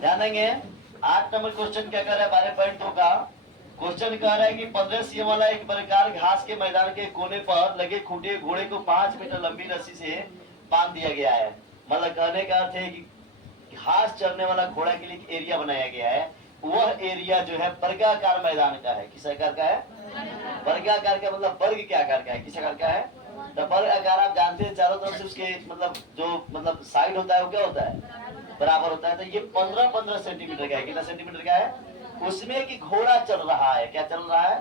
ध्यान देंगे। 8 number question क्या कर रहा है 12.2 का क्वेश्चन कह रहा है कि 15 सीएम वाला एक प्रकार घास के मैदान के कोने पर लगे खूंटे घोड़े को 5 मीटर लंबी रस्सी से बांध दिया गया है। मतलब कहने का अर्थ है कि घास चरने वाला घोड़ा के लिए एक एरिया बनाया गया है। वह एरिया जो है वर्गाकार मैदान का है। किस आकार का है? वर्गाकार का मतलब वर्ग क्या आकार का है? किस आकार का है? तो वर्ग आकार आप जानते हैं चारों तरफ से उसके मतलब जो मतलब साइड होता है वो क्या होता है? बराबर होता है। तो ये 15-15 सेंटीमीटर का है। कितना सेंटीमीटर का है? उसमें कि घोड़ा चल रहा है। क्या चल रहा है?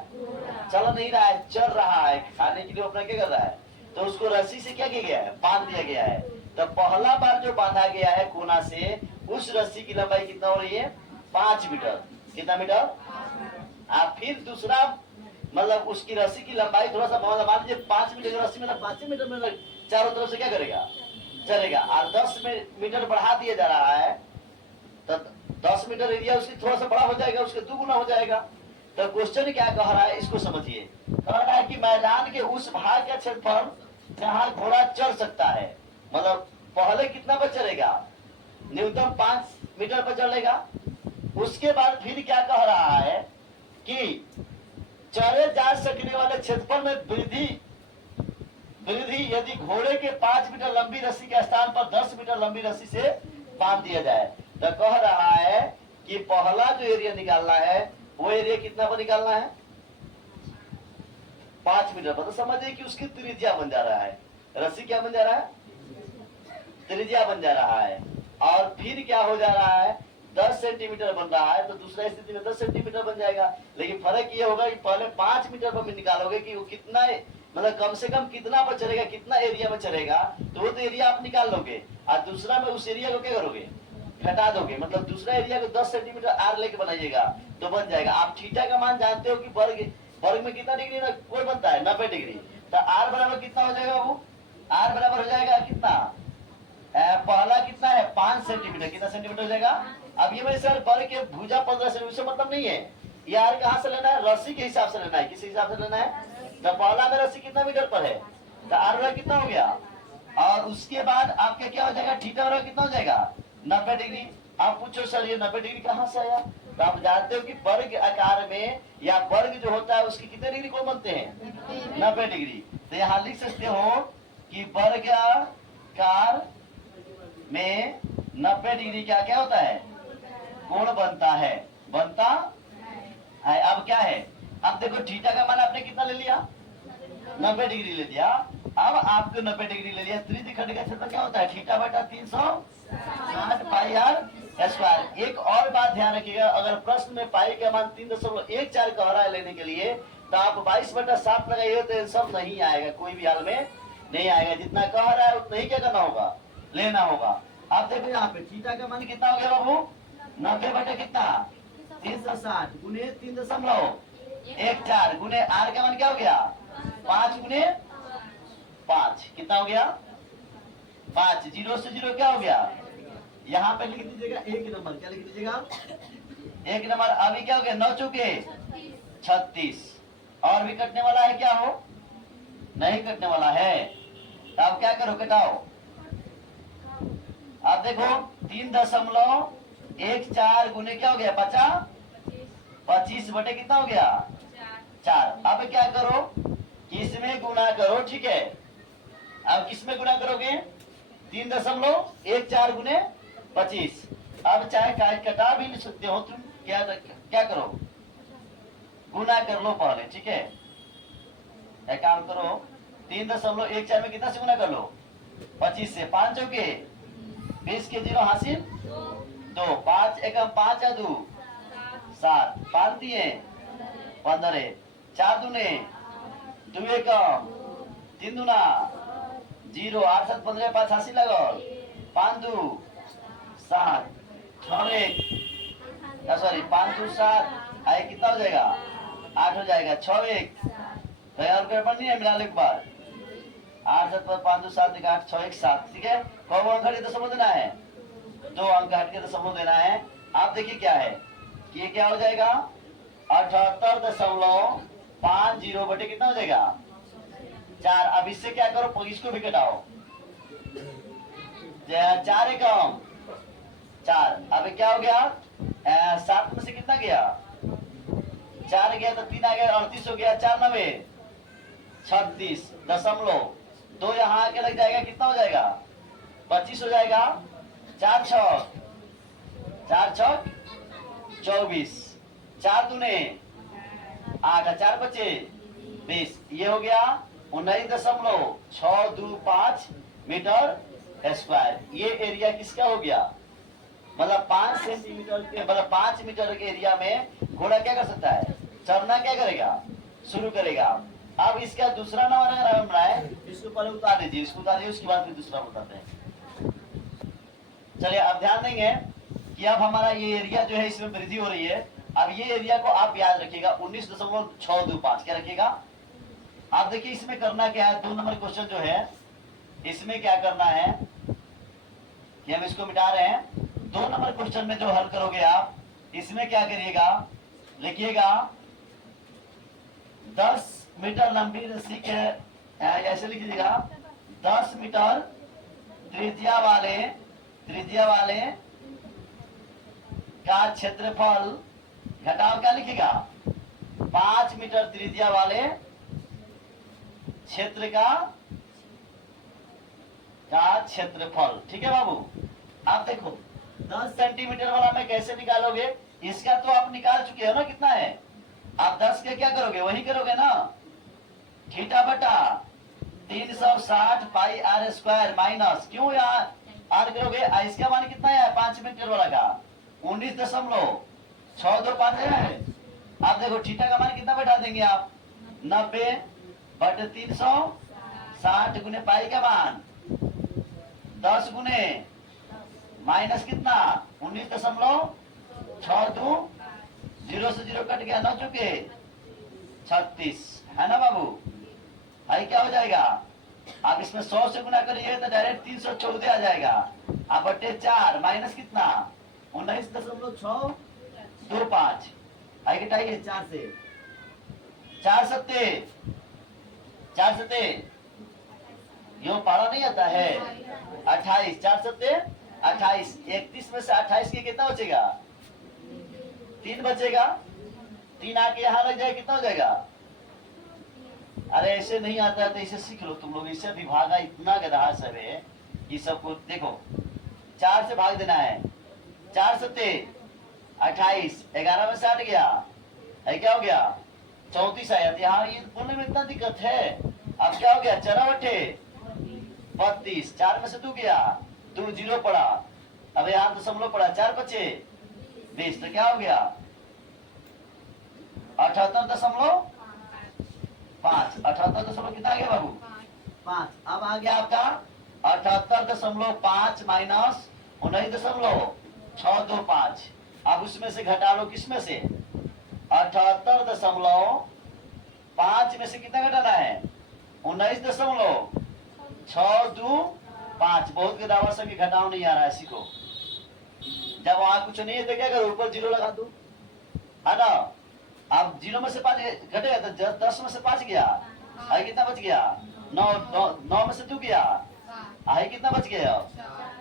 चल नहीं रहा है, चल रहा है। खाने के लिए अपना क्या कर रहा है? तो उसको रस्सी से क्या किया गया है? बांध दिया गया है। तो पहला बार जो बांधा गया है कोना से, उस रस्सी की लंबाई कितना हो रही है? 5 मीटर। कितना मीटर? आप फिर दूसरा मतलब उसकी रस्सी की लंबाई थोड़ा सा मान लीजिए 5 मीटर की रस्सी मतलब 5 मीटर में चारों तरफ से क्या करेगा? चलेगा। और 10 मीटर बढ़ा दिया जा रहा है तो 10 मीटर एरिया उसकी थोड़ा सा बड़ा हो जाएगा, उसके 2 गुना हो जाएगा। तो क्वेश्चन क्या कह रहा है इसको समझिए। कह रहा है कि मैदान के उस भाग का क्षेत्रफल जहां घोड़ा चल सकता है, मतलब पहले कितना पर चलेगा? न्यूनतम 5 मीटर पर चलेगा। उसके बाद फिर क्या कह रहा है कि चले जा सकने वाले क्षेत्रफल में वृद्धि यदि घोड़े के 5 मीटर लंबी रस्सी के स्थान पर 10 मीटर लंबी रस्सी से बांध दिया जाए। तो कह रहा है कि पहला जो एरिया निकालना है वो एरिया कितना पर निकालना है? 5 मीटर पर। तो समझिए कि उसकी त्रिज्या बन जा रहा है। रस्सी क्या बन जा रहा है? त्रिज्या बन जा रहा है। और फिर क्या हो जा रहा है? 10 सेंटीमीटर बन रहा है। तो दूसरा स्थिति में 10 सेंटीमीटर बन जाएगा। लेकिन फर्क ये होगा कि पहले 5 मीटर पर निकालोगे कि वो कितना मतलब कम से कम कितना पर चलेगा, कितना एरिया में चलेगा, तो वो तो एरिया आप निकाल लोगे। और दूसरा में उस एरिया को क्या करोगे? घटा दोगे। मतलब दूसरा एरिया को 10 सेंटीमीटर आर लेके बनाइएगा तो बन जाएगा। आप थीटा का मान जानते हो कि वर्ग में कितना डिग्री ना कोण बनता है? 90 डिग्री। तो आर बराबर कितना हो जाएगा बाबू? आर बराबर हो जाएगा कितना? पहला कितना है? 5 सेंटीमीटर। कितना सेंटीमीटर हो जाएगा? अब ये मेरे सर वर्ग के भुजा 15 सेंटीमीटर मतलब नहीं है। ये आर कहाँ से लेना है? रस्सी के हिसाब से लेना है। किस हिसाब से लेना है? तो पहला में रस्सी कितना मीटर पर है? तो आर कितना हो गया? और उसके बाद आपका क्या हो जाएगा? थीटा वाला कितना हो जाएगा? 90 डिग्री। आप पूछो सर ये 90 डिग्री कहाँ से आया? तो आप जानते हो कि वर्ग आकार में या वर्ग जो होता है उसकी कितने डिग्री कोण बनते हैं? 90 डिग्री। तो यहाँ लिख सकते हो कि वर्ग आकार में 90 डिग्री क्या क्या होता है? कोण बनता है। बनता है। अब क्या है? अब देखो थीटा का मान आपने कितना ले लिया? 90 डिग्री ले लिया। अब आपको 90 डिग्री ले लिया। त्रिज्य खंड का क्षेत्र क्या होता है? थीटा बटा 360 पाई आर स्क्वायर। एक और बात ध्यान रखिएगा, अगर प्रश्न में पाई का मान 3.14 कह रहा है लेने के लिए, तो आप 22/7 लगाइए तो सब नहीं आएगा, कोई भी हाल में नहीं आएगा। जितना कह रहा है उतना ही क्या करना होगा? लेना होगा। आप देखो यहाँ पे थीटा का मान कितना हो गया बाबू? 90 बटे कितना? 360 गुने 3.14 गुने आर का मान क्या हो गया? 5 गुने 5 कितना हो गया? 5। 0 से 0 क्या हो गया? यहाँ पे लिख दीजिएगा 1 नंबर। क्या लिख दीजिएगा? 1 नंबर। अभी क्या हो गया? 9 चौके 36। और भी कटने वाला है क्या हो? नहीं कटने वाला है। तो अब क्या करो? घटाओ। अब देखो 3.14 गुने क्या हो गया? 25 बटे कितना हो गया? 4। अब क्या करो? किसमें गुना करो। ठीक है, अब किसमें गुना करोगे? 3.14 गुने 25। अब चाहे कटा भी नहीं सकते हो तुम, क्या करो? गुना कर लो पहले। ठीक है, एक काम करो 3.14 में कितना से गुना कर लो? 25 से। 5 चौके 20 के 0 हासिल 2। 5 एकम 5 या 2 7। 5 दिए 15। 4 दूने 2 एकम 3 दूना 0। 8 7 15 5 हासिल लगल 5 2 7 6 1 सॉरी 5 2 7 आए कितना हो जाएगा? 8 हो जाएगा। 6 1 तैयार कर पड़नी है मिला ले एक बार। 8 7 5 2 7 8 6 1 7। ठीक है, कौन अंक हट के दशमलव देना है? 2 अंक हट के दशमलव देना है। आप देखिए क्या है कि ये क्या हो जाएगा? 78.50 बटे कितना हो जाएगा? 4। अब इससे क्या करो? इसको भी घटाओ। 4 एकम 4। अभी क्या हो गया, 7 में से कितना गया, 4 गया तो 3 आ गया, 38 हो गया, 4 9 36 दशमलव 2 यहाँ आके लग जाएगा, कितना हो जाएगा, 25 हो जाएगा। 4 छक 24, 4 दूने 8, 4 बचे 20, ये हो गया 19.625 मीटर स्क्वायर। ये एरिया किसका हो गया, मतलब 5 सेंटीमीटर के, मतलब 5 मीटर के एरिया में घोड़ा क्या कर सकता है, चढ़ना क्या करेगा, शुरू करेगा। अब इसका दूसरा नंबर बनाए, इसको पहले उतार लीजिए, इसको उतारिए, उसके बाद फिर दूसरा बताते हैं। चलिए अब ध्यान देंगे कि अब हमारा ये एरिया जो है इसमें वृद्धि हो रही है। अब ये एरिया को आप याद रखिएगा 19.625, क्या रखिएगा। आप देखिए इसमें करना क्या है, 2 नंबर क्वेश्चन जो है इसमें क्या करना है कि हम इसको मिटा रहे हैं। 2 नंबर क्वेश्चन में जो हल करोगे आप, इसमें क्या करिएगा, लिखिएगा 10 मीटर लंबी रस्सी के, ऐसे लिख दीजिएगा 10 मीटर त्रिज्या वाले का क्षेत्रफल घटाओ, क्या लिखेगा, 5 मीटर त्रिज्या वाले क्षेत्र का क्षेत्रफल। ठीक है बाबू। आप देखो 10 सेंटीमीटर वाला में कैसे निकालोगे, इसका तो आप निकाल चुके हो ना, कितना है, आप 10 के क्या करोगे, वही करोगे ना, थीटा बटा 360 पाई आर स्क्वायर माइनस, क्यों यार आर करोगे, इसका मान कितना है 5 मीटर वाला का 19.625 है। आप देखो थीटा का मान कितना बैठा देंगे आप, 90 बटे 360 गुने पाई का मान 10 गुने माइनस कितना 19.62, 0 से 0 कट गया, 9 चुके 36, है ना बाबू। भाई क्या हो जाएगा, आप इसमें 100 से गुना करिए तो डायरेक्ट 314 आ जाएगा। आप बटे 4 माइनस कितना 19.625, आगे टाइए 4 से 4 सत्ते यो पारा नहीं आता है 28, 4 सत्ते 28, 31 में से 28 के कितना बचेगा, 3 बचेगा, 3 आके यहाँ लग जाए, कितना हो जाएगा। अरे ऐसे नहीं आता है तो इसे सीख लो तुम लोग, इससे भी भागा इतना गधा सब है, ये सबको देखो 4 से भाग देना है, 4 सत्ते 28, 11 में से 8 गया, है क्या हो गया 34 आया। यहाँ ये बोलने में इतना दिक्कत है। अब क्या हो गया, 4 बटे 32, 4 में से 2 गया, 2 0 पड़ा, अब यहाँ दशमलव पड़ा, 4 बचे 20, तो क्या हो गया 78.5, 78 कितना आ गया बाबू 5। अब आ गया आपका 78.5 माइनस 19.625। अब उसमें से घटा लो, किसमें से 78.5 में से कितना घटाना है 19.625। बहुत गदावा से घटाओ नहीं आ रहा है, सीखो। जब वहां कुछ नहीं है तो क्या करो, ऊपर 0 लगा दो, है ना। अब 0 में से 5 घटेगा तो 10 में से 5 गया, आई कितना बच गया 9 में से 2 गया, आई कितना बच गया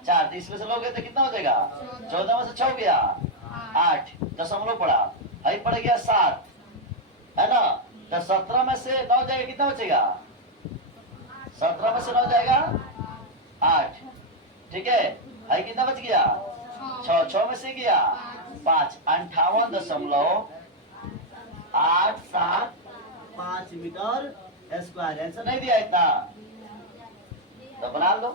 4, 30 में से लोगे तो कितना हो जाएगा 14 में से 6 गया 8, दशमलव पड़ा, आई पड़ गया 7, है ना। तो 17 में से 9 जाएगा, कितना बचेगा 17 में से 9 जाएगा 8, ठीक है। आई कितना बच गया 6 में से गया 5, 58.875 मीटर स्क्वायर। आंसर नहीं दिया इतना तो बना लो।